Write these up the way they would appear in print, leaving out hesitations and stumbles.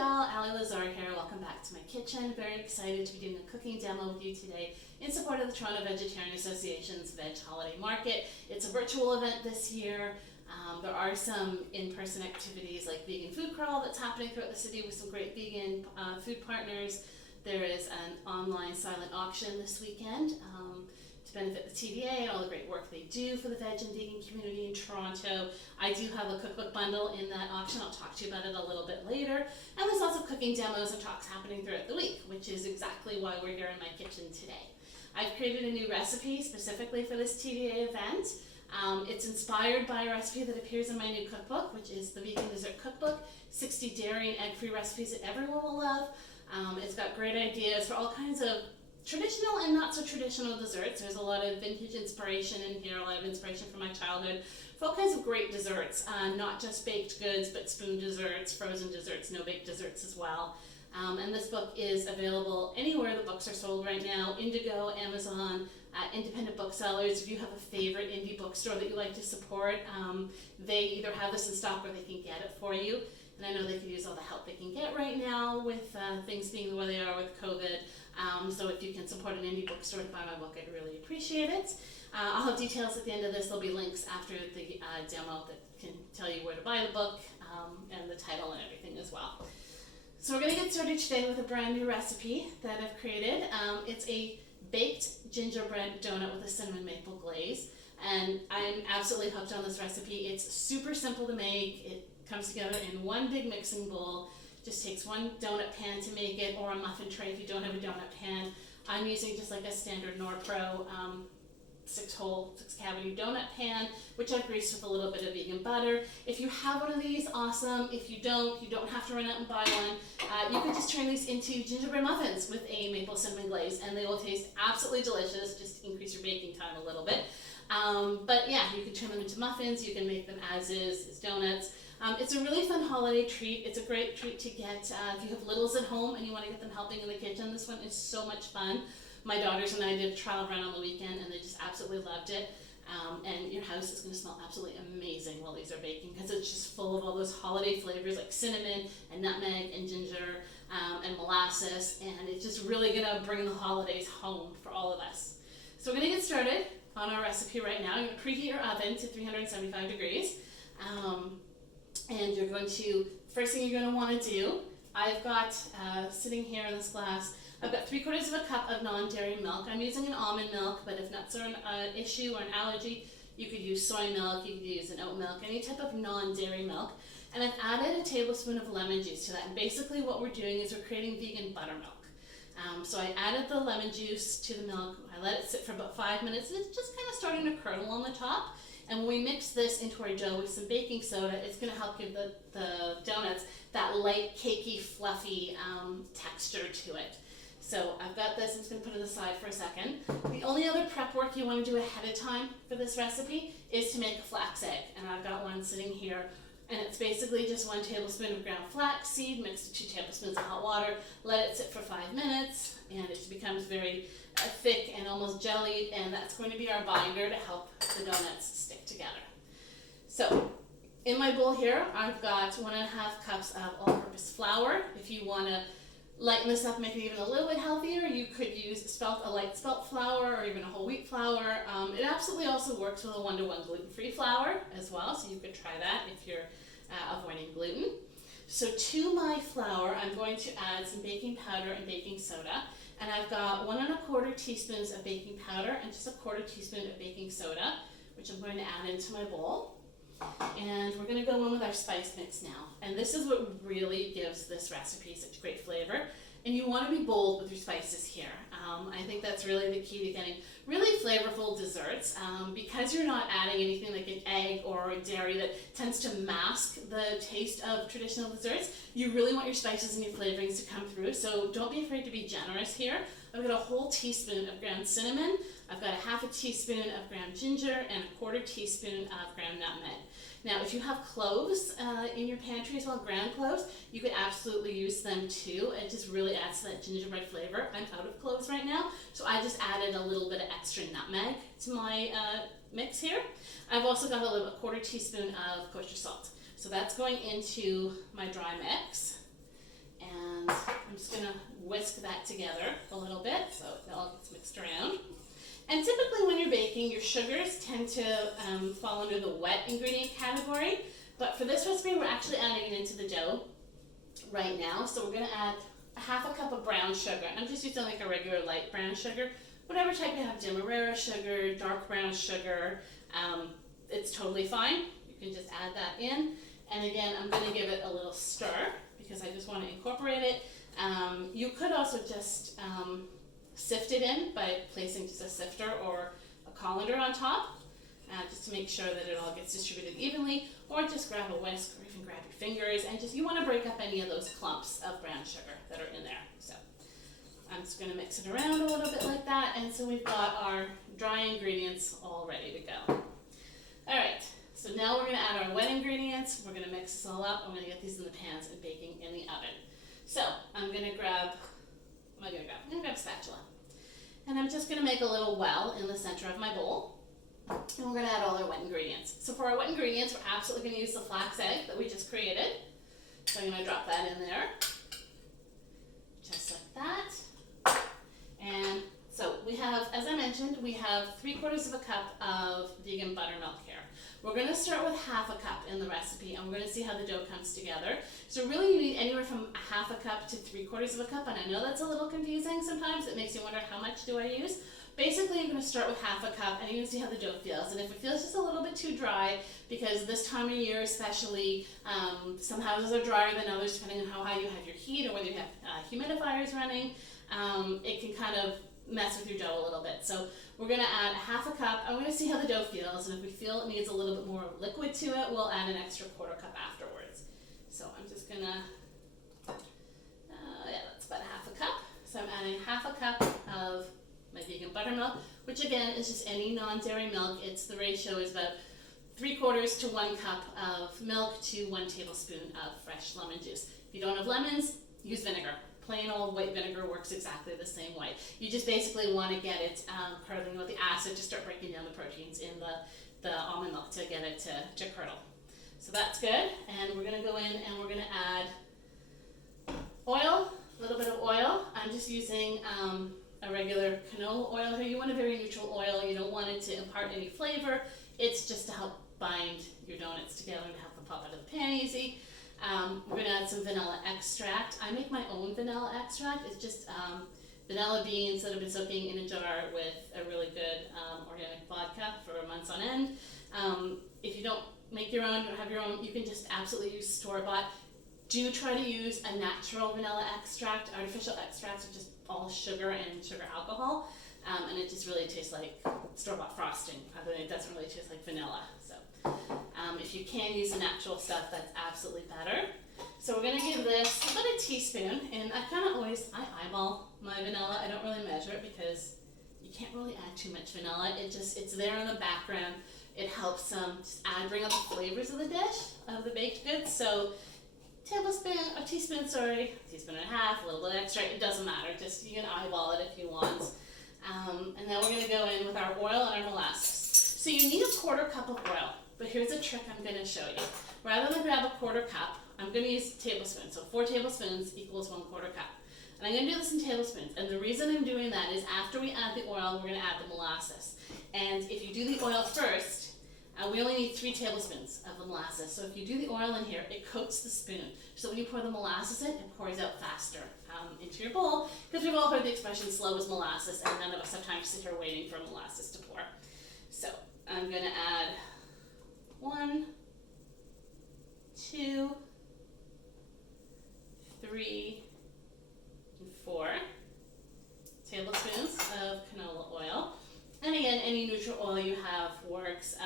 y'all, Lazare here. Welcome back to my kitchen. Very excited to be doing a cooking demo with you today in support of the Toronto Vegetarian Association's Veg Holiday Market. It's a virtual event this year. There are some in-person activities like vegan food crawl that's happening throughout the city with some great vegan food partners. There is an online silent auction this weekend to benefit the TVA and all the great work they do for the veg and vegan community in Toronto. I do have a cookbook bundle in that auction. I'll talk to you about it a little bit later. And there's lots of cooking demos and talks happening throughout the week, which is exactly why we're here in my kitchen today. I've created a new recipe specifically for this TVA event. It's inspired by a recipe that appears in my new cookbook, which is the Vegan Dessert Cookbook, 60 dairy and egg-free recipes that everyone will love. It's got great ideas for all kinds of traditional and not so traditional desserts. There's a lot of vintage inspiration in here, a lot of inspiration from my childhood for all kinds of great desserts, not just baked goods, but spoon desserts, frozen desserts, no-bake desserts as well. And this book is available anywhere the books are sold right now: Indigo, Amazon, independent booksellers. If you have a favorite indie bookstore that you like to support, they either have this in stock or they can get it for you. And I know they can use all the help they can get right now with things being the way they are with COVID. So if you can support an indie bookstore to buy my book, I'd really appreciate it. I'll have details at the end of this. There'll be links after the demo that can tell you where to buy the book and the title and everything as well. So we're going to get started today with a brand new recipe that I've created. It's a baked gingerbread donut with a cinnamon maple glaze. And I'm absolutely hooked on this recipe. It's super simple to make. It comes together in one big mixing bowl. Just takes one donut pan to make it, or a muffin tray if you don't have a donut pan. I'm using just like a standard Norpro 6-hole, 6-cavity donut pan, which I've greased with a little bit of vegan butter. If you have one of these, awesome. If you don't have to run out and buy one. You can just turn these into gingerbread muffins with a maple cinnamon glaze, and they will taste absolutely delicious. Just increase your baking time a little bit. But yeah, you can turn them into muffins. You can make them as donuts. It's a really fun holiday treat. It's a great treat to get if you have littles at home and you want to get them helping in the kitchen. This one is so much fun. My daughters and I did a trial run on the weekend and they just absolutely loved it. And your house is going to smell absolutely amazing while these are baking because it's just full of all those holiday flavors like cinnamon and nutmeg and ginger and molasses. And it's just really going to bring the holidays home for all of us. So we're going to get started on our recipe right now. You're going to preheat your oven to 375 degrees. And you're going to, first thing you're going to want to do, I've got sitting here in this glass, I've got 3/4 of a cup of non-dairy milk. I'm using an almond milk, but if nuts are an issue or an allergy, you could use soy milk, you could use an oat milk, any type of non-dairy milk. And I've added a tablespoon of lemon juice to that. And basically what we're doing is we're creating vegan buttermilk. So I added the lemon juice to the milk. I let it sit for about 5 minutes, and it's just kind of starting to curdle on the top. And when we mix this into our dough with some baking soda, it's going to help give the donuts that light, cakey, fluffy texture to it. So I've got this. I'm just going to put it aside for a second. The only other prep work you want to do ahead of time for this recipe is to make a flax egg. And I've got one sitting here. And it's basically just 1 tablespoon of ground flax seed mixed with 2 tablespoons of hot water. Let it sit for 5 minutes, and it becomes very thick and almost jellied, and that's going to be our binder to help the donuts stick together. So in my bowl here, I've got 1.5 cups of all-purpose flour. If you want to lighten this up, make it even a little bit healthier, you could use a light spelt flour or even a whole wheat flour. It absolutely also works with a 1-to-1 gluten-free flour as well, so you could try that if you're avoiding gluten. So to my flour, I'm going to add some baking powder and baking soda. And I've got 1¼ teaspoons of baking powder and just 1/4 teaspoon of baking soda, which I'm going to add into my bowl. And we're going to go in with our spice mix now. And this is what really gives this recipe such great flavor. And you want to be bold with your spices here. I think that's really the key to getting really flavorful desserts. Because you're not adding anything like an egg or a dairy that tends to mask the taste of traditional desserts, you really want your spices and your flavorings to come through. So don't be afraid to be generous here. I've got a whole teaspoon of ground cinnamon. I've got a 1/2 teaspoon of ground ginger and 1/4 teaspoon of ground nutmeg. Now, if you have cloves in your pantry as well, ground cloves, you could absolutely use them too. It just really adds to that gingerbread flavor. I'm out of cloves right now, so I just added a little bit of extra nutmeg to my mix here. I've also got a 1/4 teaspoon of kosher salt. So that's going into my dry mix. And I'm just gonna whisk that together a little bit so it all gets mixed around. And typically when you're baking, your sugars tend to fall under the wet ingredient category, but for this recipe, we're actually adding it into the dough right now. So we're gonna add a half a cup of brown sugar. I'm just using like a regular light brown sugar, whatever type you have, demerara sugar, dark brown sugar, it's totally fine. You can just add that in. And again, I'm gonna give it a little stir because I just wanna incorporate it. You could also just sift it in by placing just a sifter or a colander on top, just to make sure that it all gets distributed evenly, or just grab a whisk or even grab your fingers and just, you want to break up any of those clumps of brown sugar that are in there. So I'm just going to mix it around a little bit like that, and so we've got our dry ingredients all ready to go. All right, so now we're going to add our wet ingredients. We're going to mix this all up. I'm going to get these in the pans and baking in the oven. So I'm going to grab a spatula. And I'm just going to make a little well in the center of my bowl. And we're going to add all our wet ingredients. So for our wet ingredients, we're absolutely going to use the flax egg that we just created. So I'm going to drop that in there. Just like that. And so we have, as I mentioned, we have 3/4 cup of vegan buttermilk here. We're going to start with half a cup in the recipe, and we're going to see how the dough comes together. So really you need anywhere from a half a cup to 3/4 cup, and I know that's a little confusing sometimes. It makes you wonder, how much do I use? Basically, you're going to start with half a cup, and you're going to see how the dough feels. And if it feels just a little bit too dry, because this time of year especially, some houses are drier than others depending on how high you have your heat or whether you have humidifiers running, it can kind of mess with your dough a little bit. So we're going to add a half a cup. I'm going to see how the dough feels, and if we feel it needs a little bit more liquid to it, we'll add an extra 1/4 cup afterwards. So I'm just going to, that's about a half a cup. So I'm adding half a cup of my vegan buttermilk, which again is just any non-dairy milk. It's, the ratio is about 3/4 to 1 cup of milk to 1 tablespoon of fresh lemon juice. If you don't have lemons, use vinegar. Plain old white vinegar works exactly the same way. You just basically want to get it curdling with the acid to start breaking down the proteins in the almond milk to get it to curdle. So that's good. And we're going to go in and we're going to add oil, a little bit of oil. I'm just using a regular canola oil here. You want a very neutral oil. You don't want it to impart any flavor. It's just to help bind your donuts together and help them pop out of the pan easy. We're going to add some vanilla extract. I make my own vanilla extract. It's just vanilla beans that have been soaking in a jar with a really good organic vodka for months on end. If you don't make your own, you don't have your own, you can just absolutely use store-bought. Do try to use a natural vanilla extract. Artificial extracts are just all sugar and sugar alcohol, and it just really tastes like store-bought frosting. It doesn't really taste like vanilla. So if you can use the natural stuff, that's absolutely better. So we're going to give this about a teaspoon, and I eyeball my vanilla. I don't really measure it because you can't really add too much vanilla. It's there in the background. It helps bring up the flavors of the dish, of the baked goods. So teaspoon and a half, a little bit extra, it doesn't matter. Just, you can eyeball it if you want. And then we're going to go in with our oil and our molasses. So you need a 1/4 cup of oil, but here's a trick I'm going to show you. Rather than grab a 1/4 cup, I'm going to use tablespoons. So 4 tablespoons equals 1/4 cup. And I'm going to do this in tablespoons. And the reason I'm doing that is after we add the oil, we're going to add the molasses. And if you do the oil first, we only need 3 tablespoons of the molasses. So if you do the oil in here, it coats the spoon. So when you pour the molasses in, it pours out faster into your bowl. Because we've all heard the expression, slow as molasses, and none of us have time to sit here waiting for molasses to pour. So I'm going to add 1, 2, 3, and 4 tablespoons of canola oil. And again, any neutral oil you have works.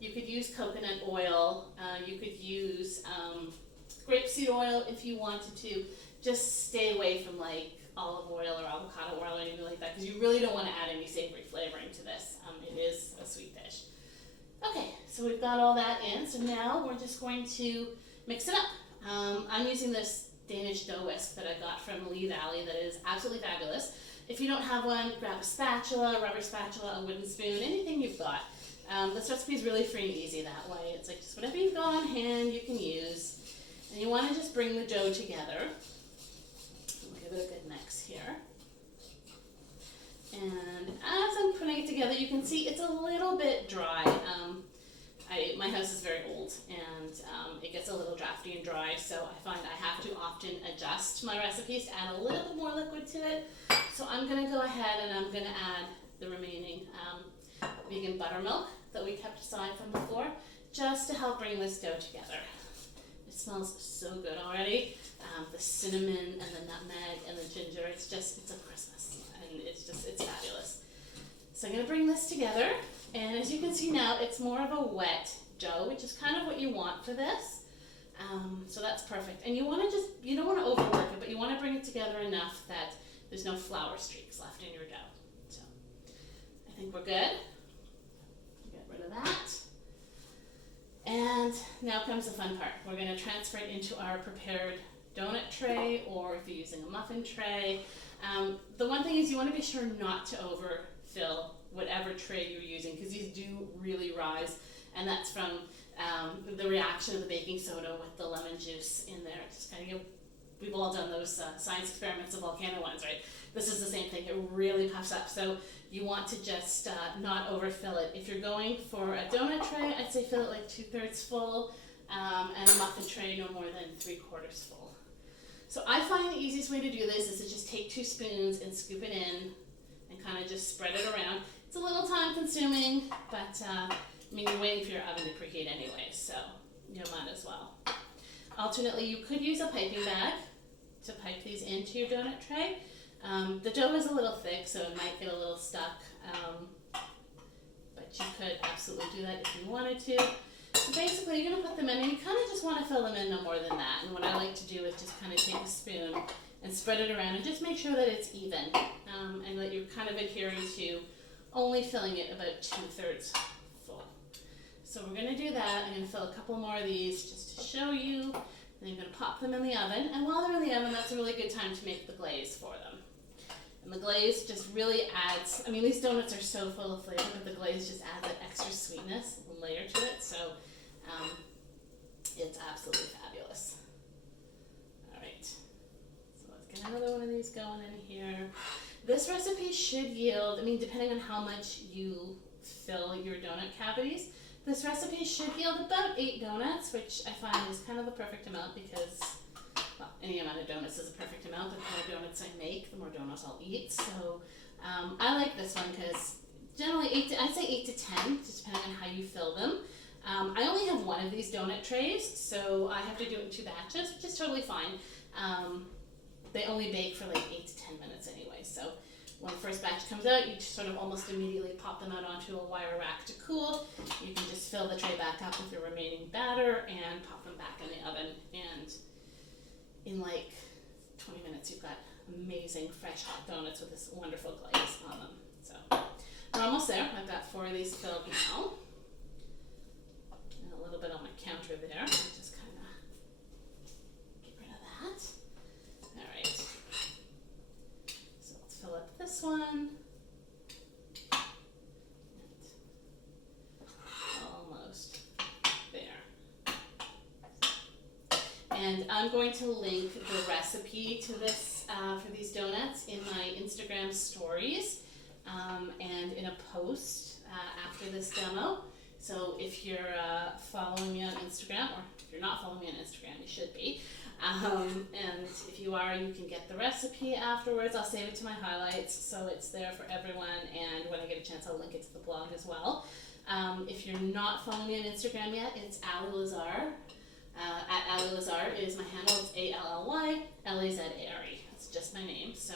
You could use coconut oil. You could use grapeseed oil if you wanted to. Just stay away from like olive oil or avocado oil or anything like that, because you really don't want to add any savory flavoring to this. It is a sweet dish. Okay, so we've got all that in. So now we're just going to mix it up. I'm using this Danish dough whisk that I got from Lee Valley that is absolutely fabulous. If you don't have one, grab a spatula, a rubber spatula, a wooden spoon, anything you've got. This recipe is really free and easy that way. It's like just whatever you've got on hand you can use. And you want to just bring the dough together it a good mix here. And as I'm putting it together, you can see it's a little bit dry. My house is very old, and it gets a little drafty and dry, so I find I have to often adjust my recipes to add a little bit more liquid to it. So I'm going to go ahead and I'm going to add the remaining vegan buttermilk that we kept aside from before, just to help bring this dough together. It smells so good already. The cinnamon and the nutmeg and the ginger, it's a Christmas, and it's fabulous. So I'm going to bring this together, and as you can see now, it's more of a wet dough, which is kind of what you want for this. So that's perfect. And you don't want to overwork it, but you want to bring it together enough that there's no flour streaks left in your dough. So I think we're good. Get rid of that. And now comes the fun part. We're going to transfer it into our prepared donut tray, or if you're using a muffin tray. The one thing is you want to be sure not to overfill whatever tray you're using, because these do really rise, and that's from the reaction of the baking soda with the lemon juice in there. Just kind of we've all done those science experiments of volcano ones, right? This is the same thing. It really puffs up, so you want to just not overfill it. If you're going for a donut tray, I'd say fill it like 2/3 full, and a muffin tray no more than 3/4 full. So I find the easiest way to do this is to just take 2 spoons and scoop it in and kind of just spread it around. It's a little time consuming, but you're waiting for your oven to preheat anyway, so you might as well. Alternately, you could use a piping bag to pipe these into your donut tray. The dough is a little thick, so it might get a little stuck, but you could absolutely do that if you wanted to. So basically, you're going to put them in, and you kind of just want to fill them in no more than that. And what I like to do is just kind of take a spoon and spread it around and just make sure that it's even, and that you're kind of adhering to only filling it about 2/3 full. So we're going to do that. I'm going to fill a couple more of these just to show you. And I'm going to pop them in the oven. And while they're in the oven, that's a really good time to make the glaze for them. And the glaze just really adds, these donuts are so full of flavor, but the glaze just adds that extra sweetness and layer to it. So it's absolutely fabulous. All right. So let's get another one of these going in here. This recipe should yield, depending on how much you fill your donut cavities, this recipe should yield about 8 donuts, which I find is kind of the perfect amount because, well, any amount of donuts is a perfect amount. The more donuts I make, the more donuts I'll eat. So I like this one because generally I'd say 8 to 10, just depending on how you fill them. I only have one of these donut trays, so I have to do it in 2 batches, which is totally fine. They only bake for like 8 to 10 minutes anyway, so when the first batch comes out, you just sort of almost immediately pop them out onto a wire rack to cool. You can just fill the tray back up with your remaining batter and pop them back in the oven, and in like 20 minutes you've got amazing fresh hot donuts with this wonderful glaze on them. So we're almost there. I've got 4 of these filled now. And a little bit on my counter there. I'll just kind of get rid of that. All right. So let's fill up this one. Almost there. And I'm going to link the recipe to this for these donuts in my Instagram stories and in a post after this demo. So if you're following me on Instagram, or if you're not following me on Instagram, you should be. And if you are, you can get the recipe afterwards. I'll save it to my highlights, so it's there for everyone. And when I get a chance, I'll link it to the blog as well. If you're not following me on Instagram yet, it's Ali Lazare. At Ali Lazare is my handle. It's ALLY LAZARE. That's just my name. So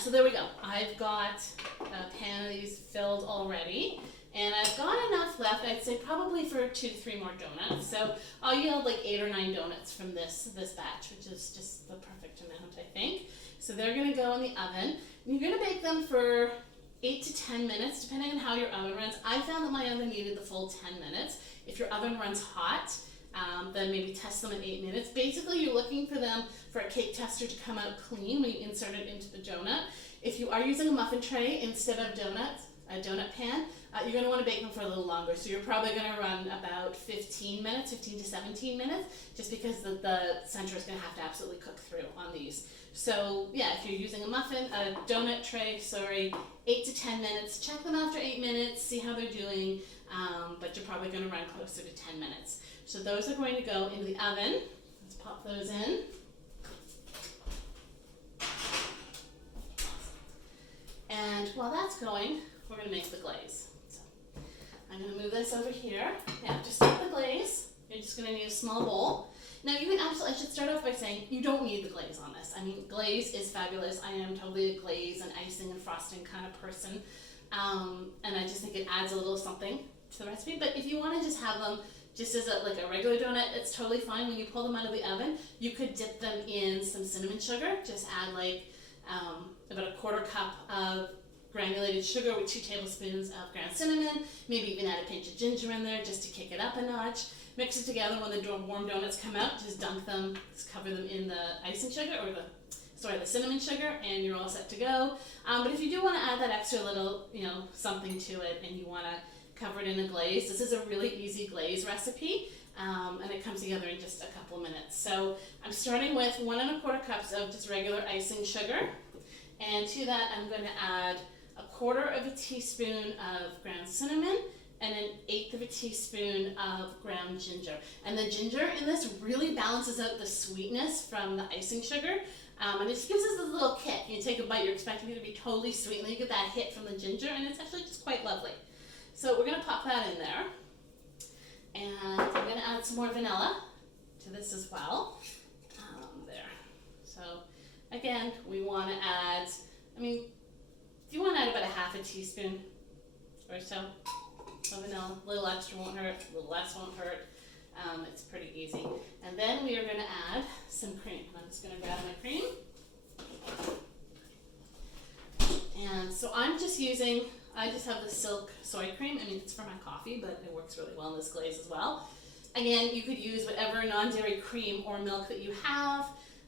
so there we go. I've got a pan of these filled already. And I've got enough left, I'd say probably for 2 to 3 more donuts. So I'll yield like 8 or 9 donuts from this batch, which is just the perfect amount, I think. So they're going to go in the oven. And you're going to bake them for 8 to 10 minutes, depending on how your oven runs. I found that my oven needed the full 10 minutes. If your oven runs hot, then maybe test them at 8 minutes. Basically, you're looking for them for a cake tester to come out clean when you insert it into the donut. If you are using a muffin tray instead of donuts, donut pan, you're going to want to bake them for a little longer. So you're probably going to run about 15 minutes, 15 to 17 minutes, just because the center is going to have to absolutely cook through on these. So yeah, if you're using a donut tray, 8 to 10 minutes. Check them after 8 minutes, see how they're doing, but you're probably going to run closer to 10 minutes. So those are going to go into the oven. Let's pop those in. And while that's going, we're going to make the glaze. So I'm going to move this over here. Now, to start the glaze, you're just going to need a small bowl. Now, you can I should start off by saying you don't need the glaze on this. I mean, glaze is fabulous. I am totally a glaze and icing and frosting kind of person. And I just think it adds a little something to the recipe. But if you want to just have them just as a regular donut, it's totally fine. When you pull them out of the oven, you could dip them in some cinnamon sugar. Just add about a quarter cup of granulated sugar with 2 tablespoons of ground cinnamon, maybe even add a pinch of ginger in there just to kick it up a notch. Mix it together. When the warm donuts come out, just dunk them, just cover them in the icing sugar, or the cinnamon sugar, and you're all set to go. But if you do want to add that extra little, something to it, and you want to cover it in a glaze, this is a really easy glaze recipe, and it comes together in just a couple of minutes. So I'm starting with 1 1/4 cups of just regular icing sugar, and to that I'm going to add 1/4 teaspoon of ground cinnamon and 1/8 teaspoon of ground ginger. And the ginger in this really balances out the sweetness from the icing sugar, and it just gives us a little kick. You take a bite, you're expecting it to be totally sweet, and then you get that hit from the ginger, and it's actually just quite lovely. So we're going to pop that in there, and I'm going to add some more vanilla to this as well. There. So again, we want to add, you want to add about 1/2 teaspoon or so of vanilla. A little extra won't hurt, a little less won't hurt. It's pretty easy. And then we are going to add some cream. I'm just going to grab my cream. And so I just have the Silk soy cream. It's for my coffee, but it works really well in this glaze as well. Again, you could use whatever non-dairy cream or milk that you have.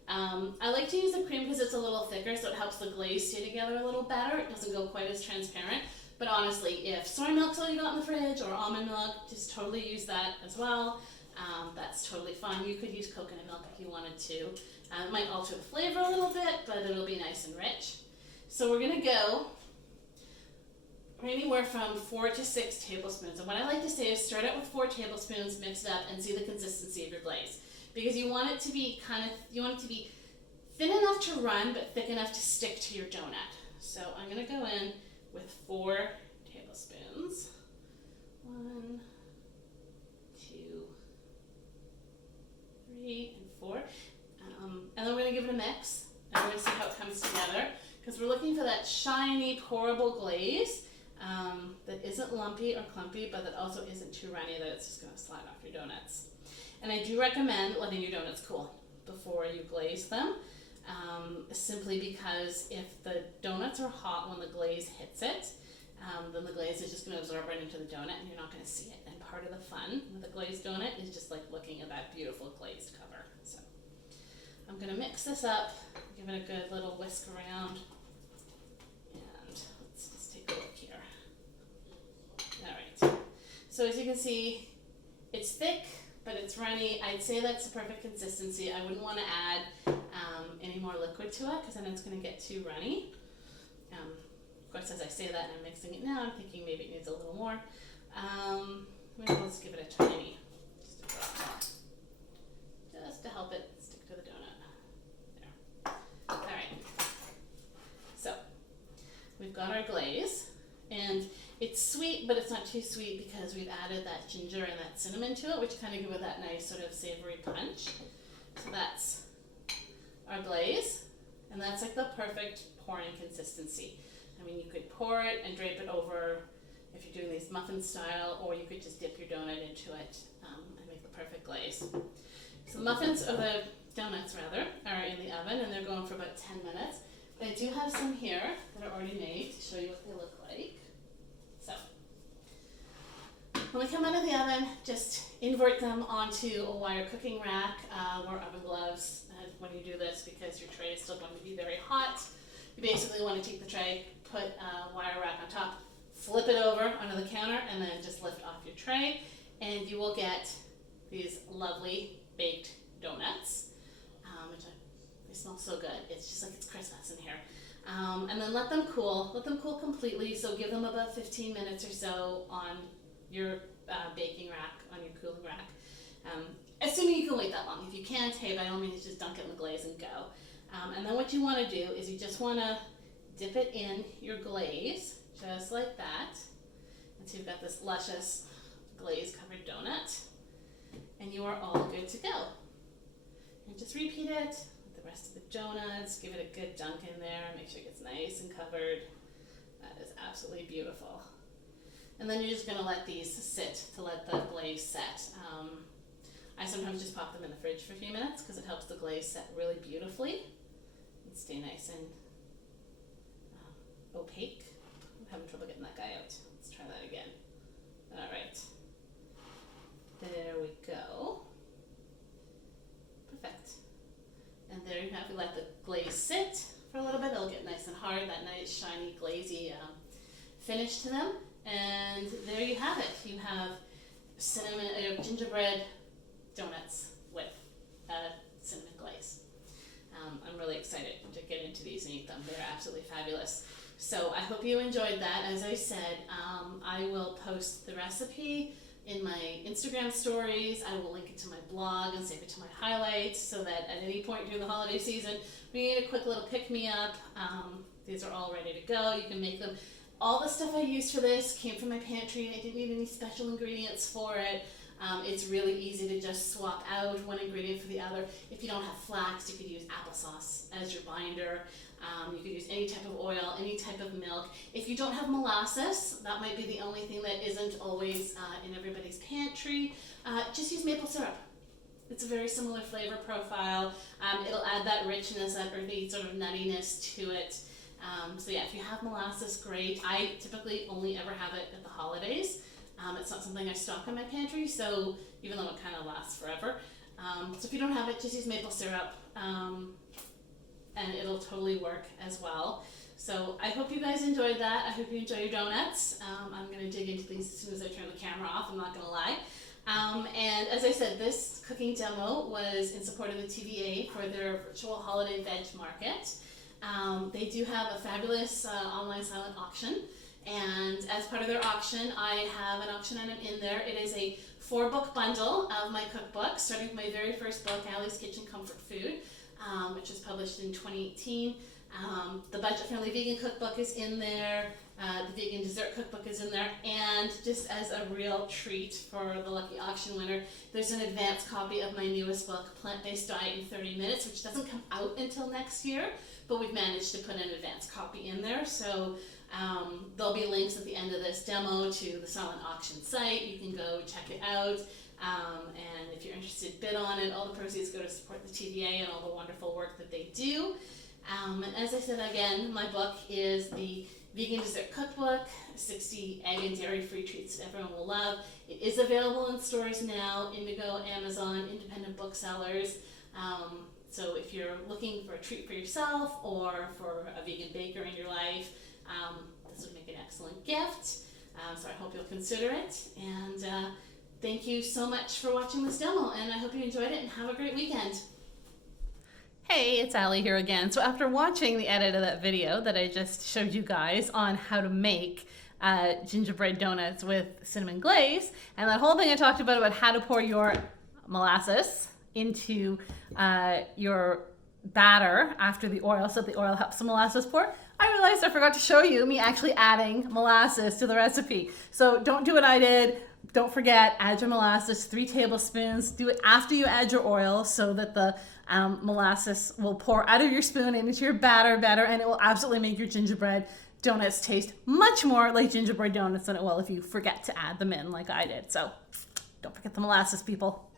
I like to use the cream because it's a little thicker, so it helps the glaze stay together a little better. It doesn't go quite as transparent. But honestly, if soy milk's all you got in the fridge, or almond milk, just totally use that as well. That's totally fine. You could use coconut milk if you wanted to. It might alter the flavor a little bit, but it'll be nice and rich. So we're going to go anywhere from 4 to 6 tablespoons. And what I like to say is start out with 4 tablespoons, mix it up, and see the consistency of your glaze. Because you want it to be thin enough to run, but thick enough to stick to your donut. So I'm going to go in with 4 tablespoons. 1, 2, 3, and 4. And then we're going to give it a mix, and we're going to see how it comes together, because we're looking for that shiny, pourable glaze that isn't lumpy or clumpy, but that also isn't too runny that it's just going to slide off your donuts. And I do recommend letting your donuts cool before you glaze them, simply because if the donuts are hot when the glaze hits it, then the glaze is just going to absorb right into the donut and you're not going to see it. And part of the fun with a glazed donut is just looking at that beautiful glazed cover. So I'm going to mix this up, give it a good little whisk around, and let's just take a look here. Alright, so as you can see, it's thick, but it's runny. I'd say that's the perfect consistency. I wouldn't want to add any more liquid to it, because then it's going to get too runny. Of course, as I say that and I'm mixing it now, I'm thinking maybe it needs a little more. Maybe let's give it a tiny, just a drop, just to help it stick to the donut. There. All right. So we've got our glaze, and it's sweet, but it's not too sweet because we've added that ginger and that cinnamon to it, which kind of give it that nice sort of savory punch. So that's our glaze, and that's the perfect pouring consistency. You could pour it and drape it over if you're doing these muffin style, or you could just dip your donut into it and make the perfect glaze. So the muffins, or the donuts rather, are in the oven, and they're going for about 10 minutes. But I do have some here that are already made to show you what they look like. So when they come out of the oven, just invert them onto a wire cooking rack. Wear oven gloves when you do this, because your tray is still going to be very hot. You basically want to take the tray, put a wire rack on top, flip it over onto the counter and then just lift off your tray, and you will get these lovely baked donuts, they smell so good. It's just like it's Christmas in here. And then let them cool completely. So give them about 15 minutes or so on your baking rack, on your cooling rack. Assuming you can wait that long. If you can't, hey, by all means, just dunk it in the glaze and go. And then what you want to do is you just want to dip it in your glaze, just like that. And so you've got this luscious glaze-covered donut, and you are all good to go. And just repeat it with the rest of the donuts. Give it a good dunk in there. Make sure it gets nice and covered. That is absolutely beautiful. And then you're just going to let these sit to let the glaze set. I sometimes just pop them in the fridge for a few minutes because it helps the glaze set really beautifully and stay nice and opaque. I'm having trouble getting that guy out. Let's try that again. All right. There we go. Perfect. And there you have it. Let the glaze sit for a little bit. It'll get nice and hard, that nice shiny glazy finish to them. And there you have it. You have gingerbread donuts with cinnamon glaze. I'm really excited to get into these and eat them. They're absolutely fabulous. So I hope you enjoyed that. As I said, I will post the recipe in my Instagram stories. I will link it to my blog and save it to my highlights so that at any point during the holiday season, we need a quick little pick-me-up. These are all ready to go. You can make them. All the stuff I used for this came from my pantry. I didn't need any special ingredients for it. It's really easy to just swap out one ingredient for the other. If you don't have flax, you could use applesauce as your binder. You could use any type of oil, any type of milk. If you don't have molasses, that might be the only thing that isn't always in everybody's pantry. Just use maple syrup. It's a very similar flavor profile. It'll add that richness, that earthy sort of nuttiness to it. So yeah, if you have molasses, great. I typically only ever have it at the holidays. It's not something I stock in my pantry, so even though it kind of lasts forever. So if you don't have it, just use maple syrup, and it'll totally work as well. So I hope you guys enjoyed that. I hope you enjoy your donuts. I'm going to dig into these as soon as I turn the camera off, I'm not going to lie. And as I said, this cooking demo was in support of the TVA for their virtual holiday veg market. They do have a fabulous online silent auction. And as part of their auction, I have an auction item in there. It is a 4-book bundle of my cookbook, starting with my very first book, Allie's Kitchen Comfort Food, which was published in 2018. The budget-friendly vegan cookbook is in there. The vegan dessert cookbook is in there. And just as a real treat for the lucky auction winner, there's an advanced copy of my newest book, Plant-Based Diet in 30 Minutes, which doesn't come out until next year, but we've managed to put an advanced copy in there. So there'll be links at the end of this demo to the silent auction site. You can go check it out. And if you're interested, bid on it. All the proceeds go to support the TVA and all the wonderful work that they do. And as I said again, my book is the Vegan Dessert Cookbook, 60 egg and dairy-free treats that everyone will love. It is available in stores now, Indigo, Amazon, independent booksellers. So if you're looking for a treat for yourself or for a vegan baker in your life, this would make an excellent gift. So I hope you'll consider it. And thank you so much for watching this demo, and I hope you enjoyed it and have a great weekend. Hey, it's Allie here again. So after watching the edit of that video that I just showed you guys on how to make gingerbread donuts with cinnamon glaze, and that whole thing I talked about how to pour your molasses into your batter after the oil so that the oil helps the molasses pour, I realized I forgot to show you me actually adding molasses to the recipe. So don't do what I did. Don't forget, add your molasses, 3 tablespoons. Do it after you add your oil so that the molasses will pour out of your spoon and into your batter better, and it will absolutely make your gingerbread donuts taste much more like gingerbread donuts than it will if you forget to add them in like I did. So don't forget the molasses, people.